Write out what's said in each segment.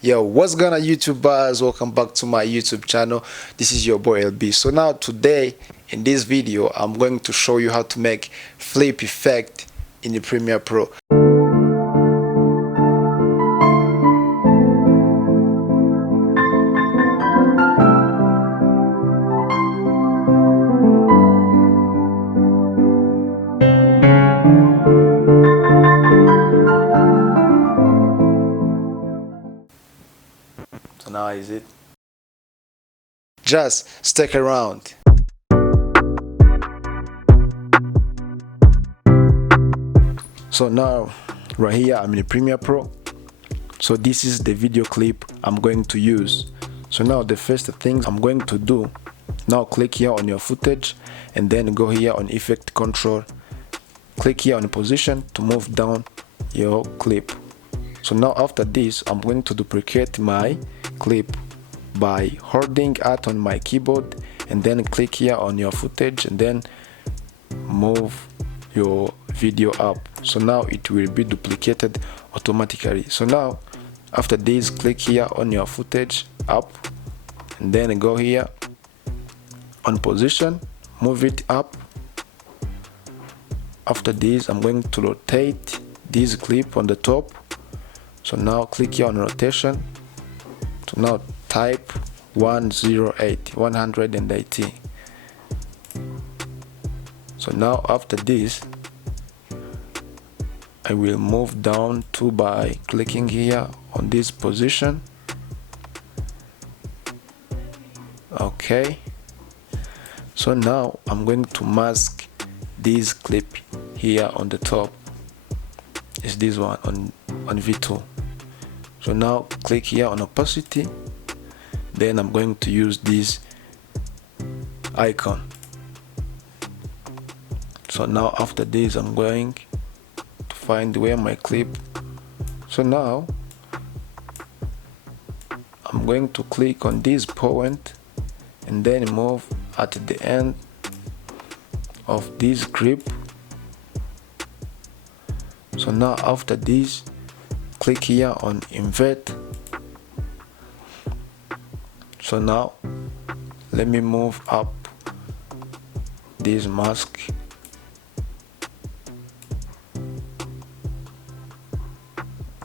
Yo, what's going on YouTubers? Welcome back to my YouTube channel. This is your boy LB. So now today in this video I'm going to show you how to make flip effect in the Premiere Pro. So now is it? Just stick around. So now right here I'm in the Premiere Pro. So this is the video clip I'm going to use. So now the first thing I'm going to do, now click here on your footage and then go here on effect control, click here on position to move down your clip. So now after this I'm going to duplicate my clip by holding Alt on my keyboard and then click here on your footage and then move your video up. So now it will be duplicated automatically. So now after this click here on your footage up and then go here on position, move it up. After this I'm going to rotate this clip on the top. So now click here on rotation. So now type 180. So now after this I will move down by clicking here on this position. Okay, so now I'm going to mask this clip here on the top. Is this one on V2. So now click here on opacity, then I'm going to use this icon. So now after this I'm going to find where my clip. So now I'm going to click on this point and then move at the end of this clip. So now after this click here on invert. So now let me move up this mask.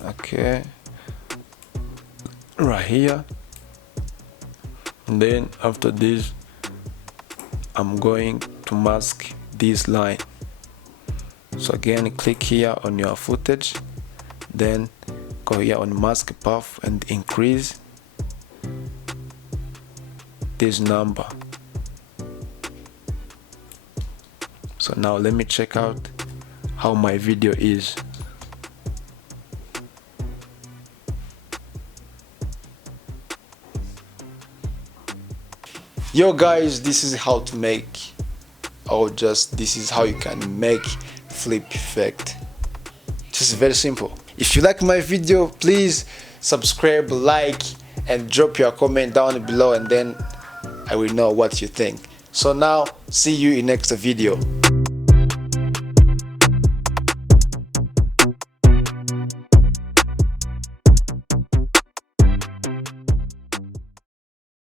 Okay, right here, and then after this I'm going to mask this line. So again click here on your footage, then go here on mask path and increase this number. So now let me check out how my video is. Yo guys, this is how to make, this is how you can make flip effect. Just very simple. If you like my video, please subscribe, like, and drop your comment down below, and then I will know what you think. So now see you in next video.